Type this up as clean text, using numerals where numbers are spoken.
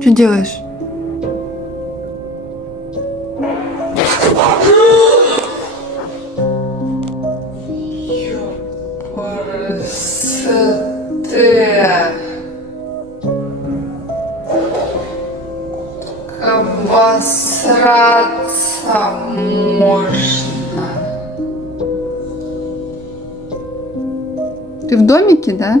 Что делаешь? Обосраться можно. Ты в домике, да?